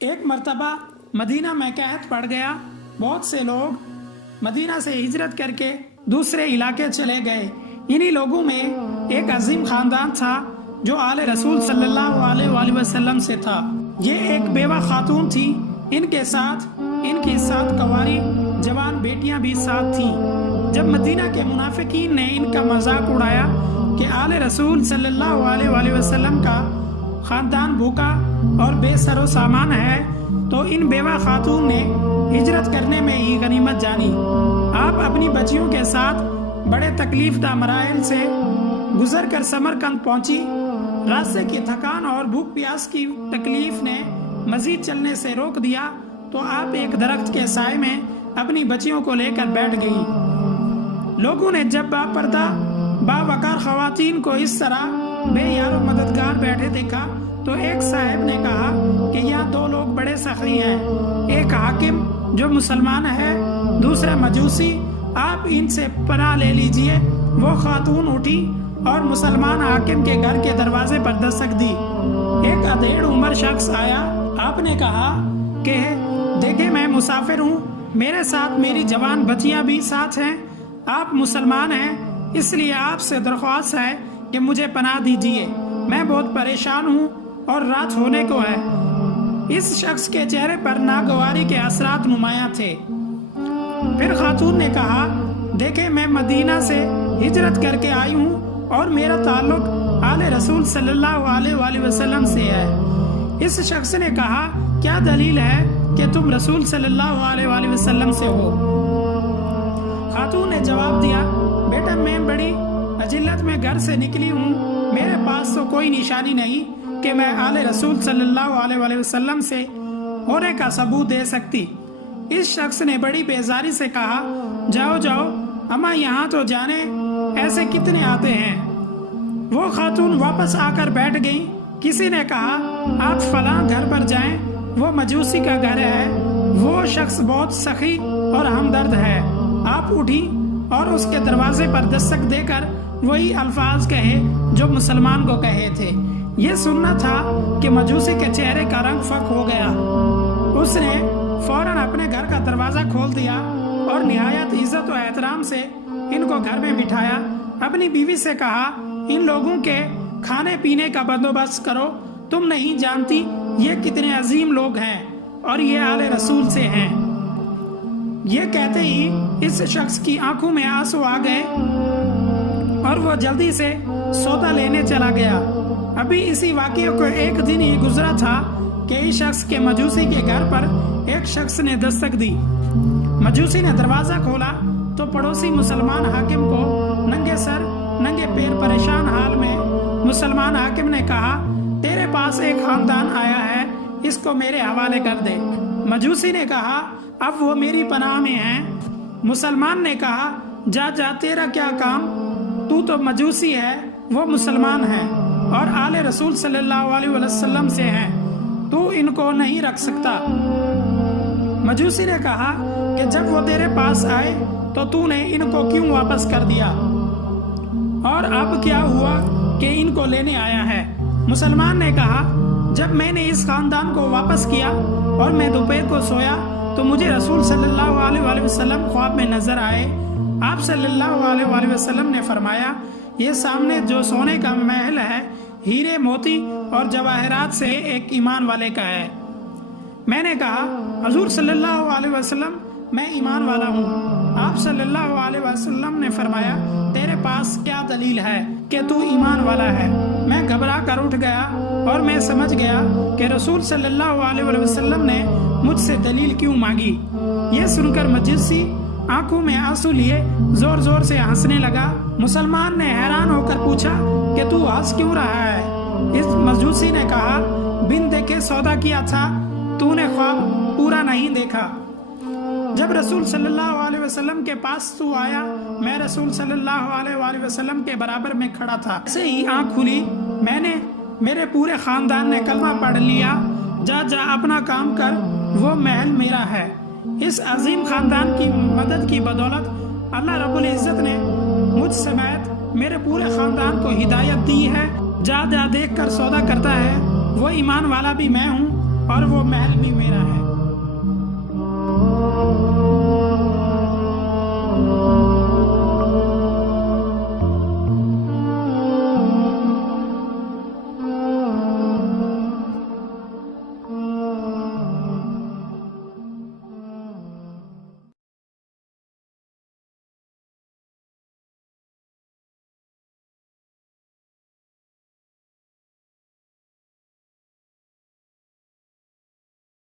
ایک مرتبہ مدینہ میں قحط پڑ گیا. بہت سے لوگ مدینہ سے ہجرت کر کے دوسرے علاقے چلے گئے. انہی لوگوں میں ایک عظیم خاندان تھا جو آل رسول صلی اللہ علیہ وآلہ وسلم سے تھا. یہ ایک بیوہ خاتون تھی. ان کے ساتھ ان کی 7 کنواری جوان بیٹیاں بھی ساتھ تھیں. جب مدینہ کے منافقین نے ان کا مذاق اڑایا کہ آل رسول صلی اللہ علیہ وآلہ وسلم کا خاندان بھوکا اور بے سر و سامان ہے تو ان بیوہ خاتون نے ہجرت کرنے میں ہی غنیمت جانی. آپ اپنی بچیوں کے ساتھ بڑے تکلیف دہ مراحل سے گزر کر سمرقند پہنچی. راستے کی تھکان اور بھوک پیاس کی تکلیف نے مزید چلنے سے روک دیا تو آپ ایک درخت کے سائے میں اپنی بچیوں کو لے کر بیٹھ گئی. لوگوں نے جب باپردہ باوقار خواتین کو اس طرح بے یار و مددگار بیٹھے دیکھا تو ایک صاحب نے کہا کہ یہاں 2 لوگ بڑے سخی ہیں. ایک حاکم جو مسلمان ہے, دوسرا مجوسی. آپ ان سے پناہ لے لیجئے. وہ خاتون اٹھی اور مسلمان حاکم کے گھر کے دروازے پر دستک دی. ایک ادھیڑ عمر شخص آیا. آپ نے کہا کہ دیکھیں میں مسافر ہوں, میرے ساتھ میری جوان بچیاں بھی ساتھ ہیں. آپ مسلمان ہیں اس لیے آپ سے درخواست ہے کہ مجھے پناہ دیجئے. میں بہت پریشان ہوں اور رات ہونے کو ہے. اس شخص کے چہرے پر ناگواری کے اثرات نمایاں تھے. پھر خاتون نے کہا دیکھیں میں مدینہ سے ہجرت کر کے آئی ہوں اور میرا تعلق آل رسول صلی اللہ علیہ وآلہ وسلم سے ہے. اس شخص نے کہا کیا دلیل ہے کہ تم رسول صلی اللہ علیہ وآلہ وسلم سے ہو؟ خاتون نے جواب دیا بیٹا میں بڑی اجلت میں گھر سے نکلی ہوں. میرے پاس تو کوئی نشانی نہیں کہ میں آل رسول صلی اللہ علیہ وآلہ وسلم سے ہونے کا ثبوت دے سکتی. اس شخص نے بڑی بیزاری سے کہا جاؤ جاؤ اما یہاں تو جانے ایسے کتنے آتے ہیں. وہ خاتون واپس آ کر بیٹھ گئی. کسی نے کہا آپ فلاں گھر پر جائیں, وہ مجوسی کا گھر ہے, وہ شخص بہت سخی اور ہمدرد ہے. آپ اٹھی اور اس کے دروازے پر دستک دے کر وہی الفاظ کہے جو مسلمان کو کہے تھے. یہ سننا تھا کہ مجوسی کے چہرے کا رنگ فک ہو گیا. اس نے فوراً اپنے گھر کا دروازہ کھول دیا اور نہایت عزت و احترام سے ان کو گھر میں بٹھایا. اپنی بیوی سے کہا ان لوگوں کے کھانے پینے کا بندوبست کرو. تم نہیں جانتی یہ کتنے عظیم لوگ ہیں اور یہ آل رسول سے ہیں. یہ کہتے ہی اس شخص کی آنکھوں میں آنسو آ گئے اور وہ جلدی سے سودا لینے چلا گیا. ابھی اسی واقعے کو ایک دن ہی گزرا تھا کہ اس شخص کے مجوسی کے گھر پر ایک شخص نے دستک دی. مجوسی نے دروازہ کھولا تو پڑوسی مسلمان حاکم کو ننگے سر ننگے پیر پریشان حال میں مسلمان حاکم نے کہا تیرے پاس ایک خاندان آیا ہے, اس کو میرے حوالے کر دے. مجوسی نے کہا اب وہ میری پناہ میں ہیں. مسلمان نے کہا جا جا تیرا کیا کام, تو تو مجوسی ہے, وہ مسلمان ہیں اور آل رسول صلی اللہ علیہ وسلم سے ہیں, تو ان کو نہیں رکھ سکتا. مجوسی نے کہا کہ جب وہ تیرے پاس آئے تو نے ان کو کیوں واپس کر دیا اور اب کیا ہوا کہ ان کو لینے آیا ہے؟ مسلمان نے کہا جب میں نے اس خاندان کو واپس کیا اور میں دوپہر کو سویا تو مجھے رسول صلی اللہ علیہ وآلہ وسلم خواب میں نظر آئے. آپ صلی اللہ علیہ وآلہ وسلم نے فرمایا یہ سامنے جو سونے کا محل ہے ہیرے موتی اور جواہرات سے ایک ایمان والے کا ہے. میں نے کہا حضور صلی اللہ علیہ وسلم میں ایمان والا ہوں. آپ صلی اللہ علیہ وسلم نے فرمایا تیرے پاس کیا دلیل ہے کہ تو ایمان والا ہے؟ میں گھبرا کر اٹھ گیا اور میں سمجھ گیا کہ رسول صلی اللہ علیہ وسلم نے مجھ سے دلیل کیوں مانگی. یہ سن کر مجوسی آنکھوں میں آنسو لیے زور زور سے ہنسنے لگا. مسلمان نے حیران ہو کر پوچھا کہ تو ہنس کیوں رہا ہے؟ اس مجوسی نے کہا بن دیکھے سودا کیا تھا, تو نے خواب پورا نہیں دیکھا. جب رسول صلی اللہ علیہ وسلم کے پاس تو آیا میں رسول صلی اللہ علیہ وآلہ وسلم کے برابر میں کھڑا تھا. ایسے ہی آنکھ کھلی, میرے پورے خاندان نے کلمہ پڑھ لیا. جا جا اپنا کام کر, وہ محل میرا ہے. اس عظیم خاندان کی مدد کی بدولت اللہ رب العزت نے مجھ سمیت میرے پورے خاندان کو ہدایت دی ہے. جا جا دیکھ کر سودا کرتا ہے, وہ ایمان والا بھی میں ہوں اور وہ محل بھی میرا ہے۔